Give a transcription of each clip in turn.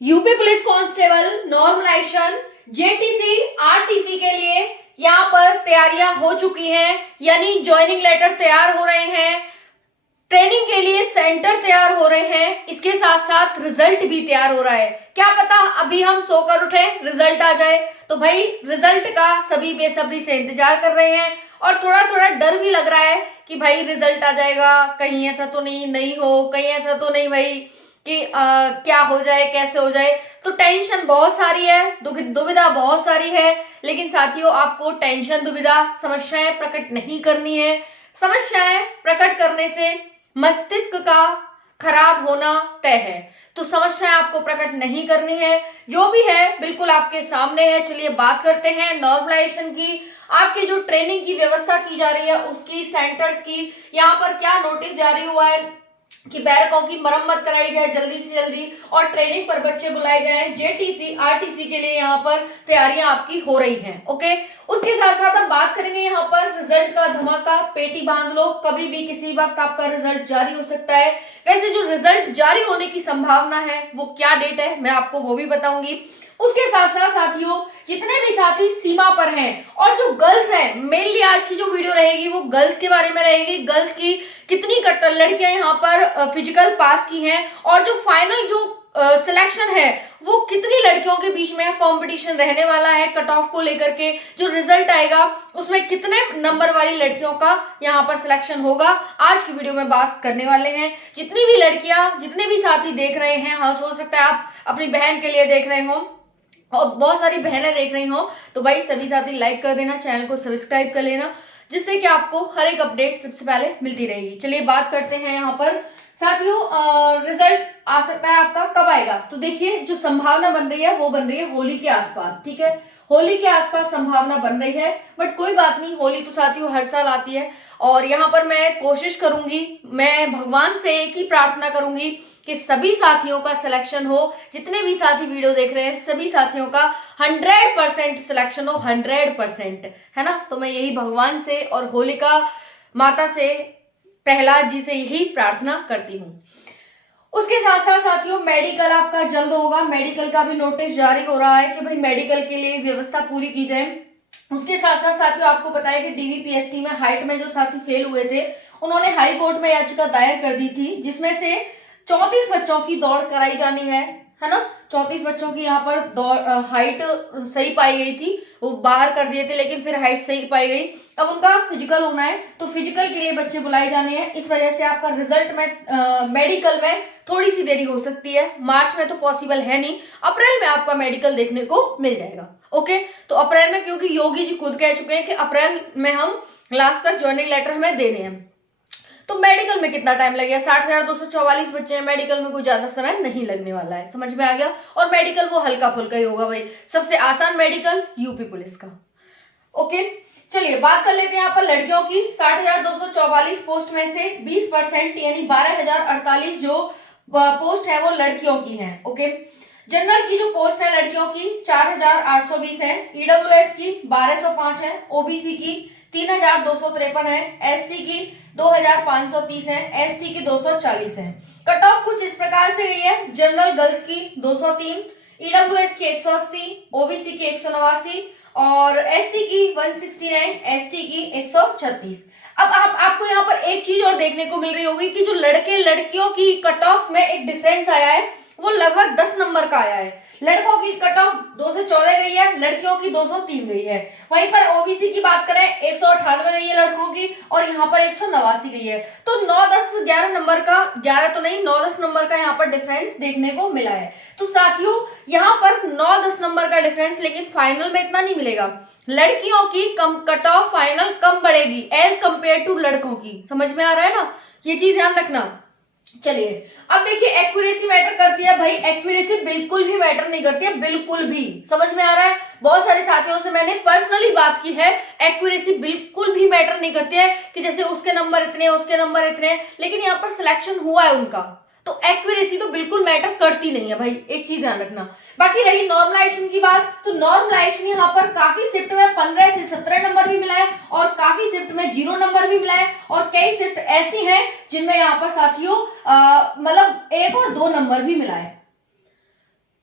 UP police constable normalization JTC RTC के लिए यहाँ पर तैयारियां हो चुकी हैं, यानी ज्वाइनिंग लेटर तैयार हो रहे हैं, ट्रेनिंग के लिए सेंटर तैयार हो रहे हैं, इसके साथ साथ रिजल्ट भी तैयार हो रहा है। क्या पता अभी हम सोकर उठे रिजल्ट आ जाए, तो भाई रिजल्ट का सभी बेसब्री से इंतजार कर रहे हैं और थोड़ा थोड़ा डर भी लग रहा है कि भाई रिजल्ट आ जाएगा, कहीं ऐसा तो नहीं हो, कहीं ऐसा तो नहीं भाई कि क्या हो जाए, कैसे हो जाए। तो टेंशन बहुत सारी है, दुविधा बहुत सारी है, लेकिन साथियों आपको टेंशन दुविधा समस्याएं प्रकट नहीं करनी है। समस्याएं प्रकट करने से मस्तिष्क का खराब होना तय है, तो समस्याएं आपको प्रकट नहीं करनी है। जो भी है बिल्कुल आपके सामने है। चलिए बात करते हैं नॉर्मलाइजेशन की। आपकी जो ट्रेनिंग की व्यवस्था की जा रही है उसकी, सेंटर्स की, यहाँ पर क्या नोटिस जारी हुआ है कि बैरकों की मरम्मत कराई जाए जल्दी से जल्दी और ट्रेनिंग पर बच्चे बुलाए जाएं। जेटीसी आरटीसी के लिए यहाँ पर तैयारियां आपकी हो रही हैं। ओके, उसके साथ साथ हम बात करेंगे यहाँ पर रिजल्ट का धमाका। पेटी बांध लो, कभी भी किसी वक्त आपका रिजल्ट जारी हो सकता है। वैसे जो रिजल्ट जारी होने की संभावना है वो क्या डेट है मैं आपको वो भी बताऊंगी। उसके साथ साथ साथियों जितने भी साथी सीमा पर हैं और जो गर्ल्स हैं, मेनली आज की जो वीडियो रहेगी वो गर्ल्स के बारे में रहेगी। गर्ल्स की कितनी लड़कियां यहाँ पर फिजिकल पास की हैं और जो फाइनल जो सिलेक्शन है वो कितनी लड़कियों के बीच में कंपटीशन रहने वाला है कट ऑफ को लेकर के। जो रिजल्ट आएगा उसमें कितने नंबर वाली लड़कियों का यहाँ पर सिलेक्शन होगा, आज की वीडियो में बात करने वाले हैं। जितनी भी लड़कियां, जितने भी साथी देख रहे हैं, हाँ हो सकता है आप अपनी बहन के लिए देख रहे हो और बहुत सारी बहनें देख रही हो, तो भाई सभी साथी लाइक कर देना, चैनल को सब्सक्राइब कर लेना, जिससे कि आपको हर एक अपडेट सबसे पहले मिलती रहेगी। चलिए बात करते हैं यहाँ पर साथियों, रिजल्ट आ सकता है आपका कब आएगा। तो देखिए जो संभावना बन रही है वो बन रही है होली के आसपास। ठीक है, होली के आसपास संभावना बन रही है, बट कोई बात नहीं, होली तो साथियों हर साल आती है और यहाँ पर मैं कोशिश करूंगी, मैं भगवान से एक ही प्रार्थना करूंगी कि सभी साथियों का सिलेक्शन हो। जितने भी साथी वीडियो देख रहे हैं सभी साथियों का 100% सिलेक्शन हो, 100%, है ना। तो मैं यही भगवान से और होलिका माता से, प्रहलाद जी से यही प्रार्थना करती हूँ। उसके साथ साथ साथियों मेडिकल आपका जल्द होगा। मेडिकल का भी नोटिस जारी हो रहा है कि भाई मेडिकल के लिए व्यवस्था पूरी की जाए। उसके साथ साथ साथियों आपको बताया कि डीवीपीएसटी में हाइट में जो साथी फेल हुए थे उन्होंने हाई कोर्ट में याचिका दायर कर दी थी, जिसमें से 34 बच्चों की दौड़ कराई जानी है ना। 34 बच्चों की यहाँ पर दौड़ हाइट सही पाई गई थी, वो बाहर कर दिए थे लेकिन फिर हाइट सही पाई गई। अब उनका फिजिकल होना है, तो फिजिकल के लिए बच्चे बुलाए जाने हैं। इस वजह से आपका रिजल्ट में मेडिकल में थोड़ी सी देरी हो सकती है। मार्च में तो पॉसिबल है नहीं, अप्रैल में आपका मेडिकल देखने को मिल जाएगा। ओके, तो अप्रैल में, क्योंकि योगी जी खुद कह चुके हैं कि अप्रैल में हम लास्ट तक ज्वाइनिंग लेटर हमें देने हैं। तो मेडिकल में कितना टाइम लगेगा, 60,244 बच्चे हैं, मेडिकल में कोई ज्यादा समय नहीं लगने वाला है। समझ में आ गया। और मेडिकल वो हल्का फुल्का ही होगा भाई, सबसे आसान मेडिकल यूपी पुलिस का। ओके, चलिए बात कर लेते हैं यहाँ पर लड़कियों की। 60,244 पोस्ट में से 20% यानी 12,048 जो पोस्ट है वो लड़कियों की है। ओके, जनरल की जो पोस्ट है लड़कियों की 4,820 है, ईडब्ल्यूएस की 1,205 है, ओबीसी की 3,253 है, एससी की 2,530 है, एसटी की 240 है। कट ऑफ कुछ इस प्रकार से गई है, जनरल गर्ल्स की 203, ईडब्ल्यूएस की 180, ओबीसी की 189 और एससी की 169, एसटी की 136। अब आपको यहाँ पर एक चीज और देखने को मिल रही होगी कि जो लड़के लड़कियों की कट ऑफ में एक डिफरेंस आया है वो लगभग 10 नंबर का आया है। लड़कों की कट ऑफ 214 गई है, लड़कियों की 203 गई है। वहीं पर ओबीसी की बात करें 198 गई है लड़कों की और यहाँ पर 189 गई है। तो 9, 10, 11 नंबर का, 11 तो नहीं 9, 10 नंबर का यहाँ पर डिफरेंस देखने को मिला है। तो साथियों यहाँ पर 9, 10 नंबर का डिफरेंस, लेकिन फाइनल में इतना नहीं मिलेगा। लड़कियों की कम कट ऑफ फाइनल कम बढ़ेगी एज कंपेयर टू लड़कों की। समझ में आ रहा है ना, ये चीज ध्यान रखना। चलिए अब देखिए एक्यूरेसी मैटर करती है भाई, एक्यूरेसी बिल्कुल भी मैटर नहीं करती है, बिल्कुल भी। समझ में आ रहा है, बहुत सारे साथियों से मैंने पर्सनली बात की है, एक्यूरेसी बिल्कुल भी मैटर नहीं करती है कि जैसे उसके नंबर इतने, उसके नंबर इतने, लेकिन यहाँ पर सिलेक्शन हुआ है उनका, तो एक्यूरेसी तो बिल्कुल मैटर करती नहीं है भाई, एक चीज ध्यान रखना। बाकी रही नॉर्मलाइजेशन की बात, तो नॉर्मलाइजेशन यहाँ पर काफी शिफ्ट में 15 से 17 नंबर भी मिला है और काफी शिफ्ट में 0 नंबर भी मिला है और कई शिफ्ट ऐसी हैं जिनमें यहाँ पर साथियों मतलब 1 और 2 नंबर भी मिला है।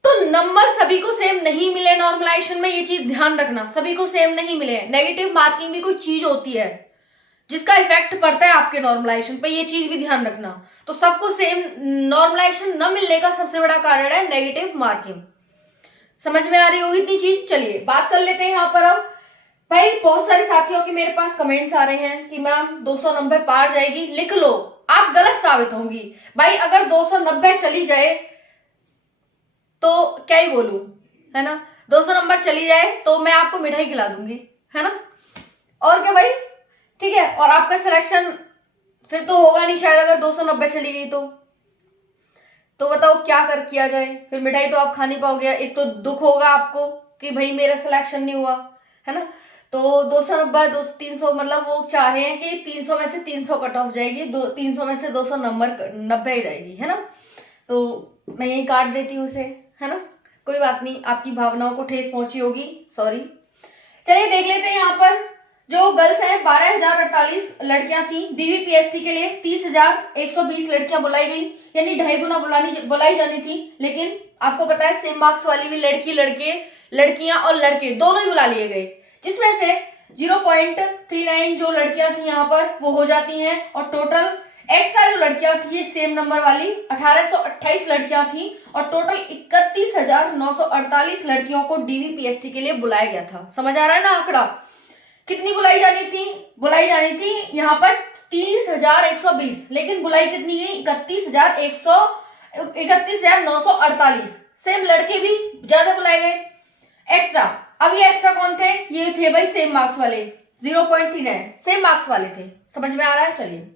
तो नंबर सभी को सेम नहीं मिले नॉर्मलाइजेशन में, ये चीज ध्यान रखना, सभी को सेम नहीं मिले। नेगेटिव मार्किंग भी कोई चीज होती है जिसका इफेक्ट पड़ता है आपके नॉर्मलाइजेशन पे, ये चीज भी ध्यान रखना। तो सबको सेम नॉर्मलाइजेशन न मिलने का सबसे बड़ा कारण है नेगेटिव मार्किंग। समझ में आ रही होगी इतनी चीज। चलिए बात कर लेते हैं यहाँ पर अब। भाई बहुत सारे साथियों के मेरे पास कमेंट्स आ रहे हैं कि मैम 290 पार जाएगी, लिख लो, आप गलत साबित होंगी। भाई अगर 290 चली जाए तो क्या ही बोलूं, है ना, 200 नंबर चली जाए तो मैं आपको मिठाई खिला दूंगी, है ना, और क्या भाई, ठीक है। और आपका सिलेक्शन फिर तो होगा नहीं शायद अगर 290 चली गई तो बताओ क्या किया जाए, फिर मिठाई तो आप खा नहीं पाओगे। एक तो दुख होगा आपको कि भाई मेरा सिलेक्शन नहीं हुआ, है ना। तो 290 300 मतलब वो चाह रहे हैं कि 300 में से 300 कट ऑफ जाएगी, 300 में से 200 नंबर 90 जाएगी, है ना। तो मैं यही काट देती हूँ उसे, है ना, कोई बात नहीं, आपकी भावनाओं को ठेस पहुंची होगी, सॉरी। चलिए देख लेते हैं यहाँ पर जो गर्ल्स हैं 12,048 लड़कियां थी। डीवीपीएसटी के लिए 30,120 लड़कियां बुलाई गई, यानी 2.5 गुना बुलाई जानी थी। लेकिन आपको पता है सेम मार्क्स वाली भी लड़कियां और लड़के दोनों ही बुला लिए गए, जिसमें से 0.39 जो लड़कियां थी यहाँ पर वो हो जाती हैं, और टोटल एक्स्ट्रा जो लड़कियां थी सेम नंबर वाली 1828 लड़कियां थी, और टोटल 31,948 लड़कियों को डीवीपीएसटी के लिए बुलाया गया था। समझ आ रहा है ना आंकड़ा, कितनी बुलाई जानी थी यहाँ पर 30,120, लेकिन बुलाई कितनी गई 31,948। सेम लड़के भी ज्यादा बुलाए गए एक्स्ट्रा। अब ये एक्स्ट्रा कौन थे, ये थे भाई सेम मार्क्स वाले 0.39 सेम मार्क्स वाले थे। समझ में आ रहा है। चलिए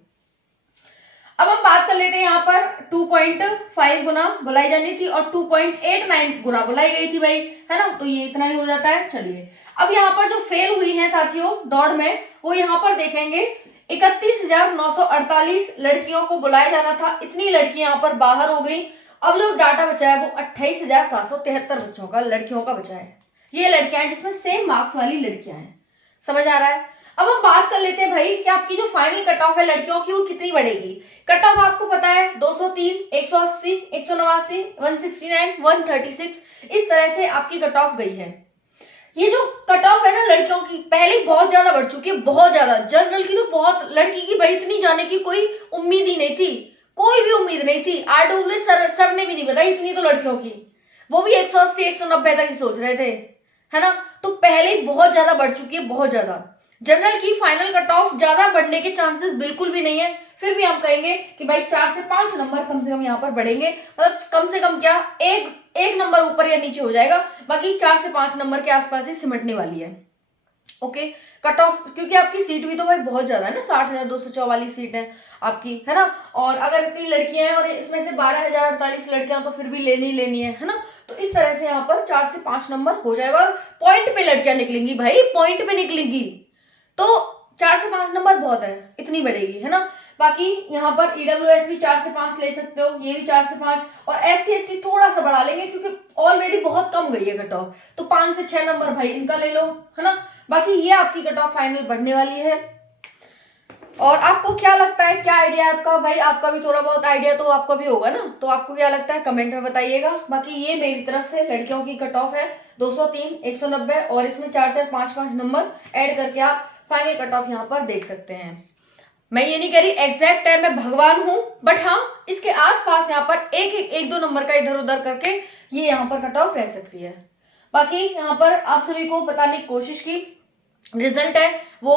अब हम बात कर लेते हैं यहाँ पर 2.5 गुना बुलाई जानी थी और 2.89 गुना बुलाई गई थी भाई, है ना, तो ये इतना ही हो जाता है। चलिए अब यहाँ पर जो फेल हुई हैं साथियों दौड़ में, वो यहाँ पर देखेंगे 31,948 लड़कियों को बुलाया जाना था, इतनी लड़कियां यहाँ पर बाहर हो गई। अब जो डाटा बचा है वो 28,773 बच्चों का, लड़कियों का बचा है। ये लड़कियां हैं जिसमें सेम मार्क्स वाली लड़कियां हैं। समझ आ रहा है। अब हम बात कर लेते हैं भाई कि आपकी जो फाइनल कट ऑफ है लड़कियों की वो कितनी बढ़ेगी। कट ऑफ आपको पता है 203, 180, 189, 169, 136, इस तरह से आपकी कट ऑफ गई है। ये जो कट ऑफ है ना लड़कियों की पहले बहुत ज्यादा बढ़ चुकी है, बहुत ज्यादा। जनरल की तो बहुत, लड़की की भाई इतनी जाने की कोई उम्मीद ही नहीं थी, कोई भी उम्मीद नहीं थी। आरडब्ल्यू सर ने भी नहीं बताई इतनी तो लड़कियों की, वो भी 180, 190 तक ही सोच रहे थे, है ना। तो पहले बहुत ज्यादा बढ़ चुकी है, बहुत ज्यादा। जनरल की फाइनल कट ऑफ ज्यादा बढ़ने के चांसेस बिल्कुल भी नहीं है, फिर भी हम कहेंगे कि भाई 4 से 5 नंबर कम से कम यहाँ पर बढ़ेंगे। मतलब कम से कम क्या, एक नंबर ऊपर या नीचे हो जाएगा, बाकी 4 से 5 नंबर के आसपास ही सिमटने वाली है। ओके कट ऑफ, क्योंकि आपकी सीट भी तो भाई बहुत ज्यादा है ना, 60,244 सीट है आपकी, है ना। और अगर इतनी लड़कियां हैं और इसमें से 12,048 लड़कियां तो फिर भी लेनी है ना। तो इस तरह से यहाँ पर 4 से 5 नंबर हो जाएगा, और पॉइंट पे लड़कियां निकलेंगी भाई, पॉइंट पे निकलेंगी, तो 4 से 5 नंबर बहुत है, इतनी बढ़ेगी, है ना। बाकी यहाँ पर ईडब्ल्यूएस भी 4 से 5 ले सकते हो, ये भी 4 से 5, और SC ST थोड़ा सा बढ़ा लेंगे क्योंकि ऑलरेडी बहुत कम गई है कट ऑफ, तो 5 से 6 नंबर भाई इनका ले लो, है ना। बाकी ये आपकी कट ऑफ फाइनल बढ़ने वाली है। और आपको क्या लगता है, क्या आइडिया है आपका भाई, आपका भी थोड़ा बहुत आइडिया तो आपका भी होगा ना, तो आपको क्या लगता है कमेंट में बताइएगा। बाकी ये मेरी तरफ से लड़कियों की कट ऑफ है 203, 190, और इसमें 4-4, 5-5 नंबर ऐड करके आप फाइनल कट ऑफ यहाँ पर देख सकते हैं। मैं ये नहीं कह रही एग्जैक्ट टाइम में भगवान हूं, बट हाँ इसके आसपास यहाँ पर एक दो नंबर का इधर उधर करके ये यहाँ पर कट ऑफ रह सकती है। बाकी यहाँ पर आप सभी को बताने की कोशिश की, रिजल्ट है वो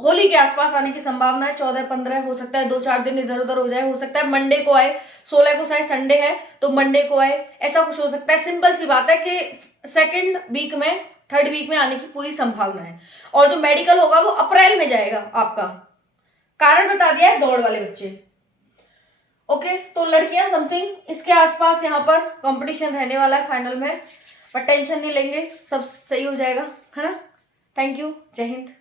होली के आसपास आने की संभावना है, 14-15 हो सकता है, 2-4 दिन इधर उधर हो जाए, हो सकता है मंडे को आए, 16 को शायद संडे है तो मंडे को आए, ऐसा कुछ हो सकता है। सिंपल सी बात है कि सेकेंड वीक में, थर्ड वीक में आने की पूरी संभावना है। और जो मेडिकल होगा वो अप्रैल में जाएगा आपका, कारण बता दिया है दौड़ वाले बच्चे। ओके तो लड़कियां समथिंग इसके आसपास यहाँ पर कंपटीशन रहने वाला है फाइनल में, पर टेंशन नहीं लेंगे, सब सही हो जाएगा, है ना। थैंक यू, जय हिंद।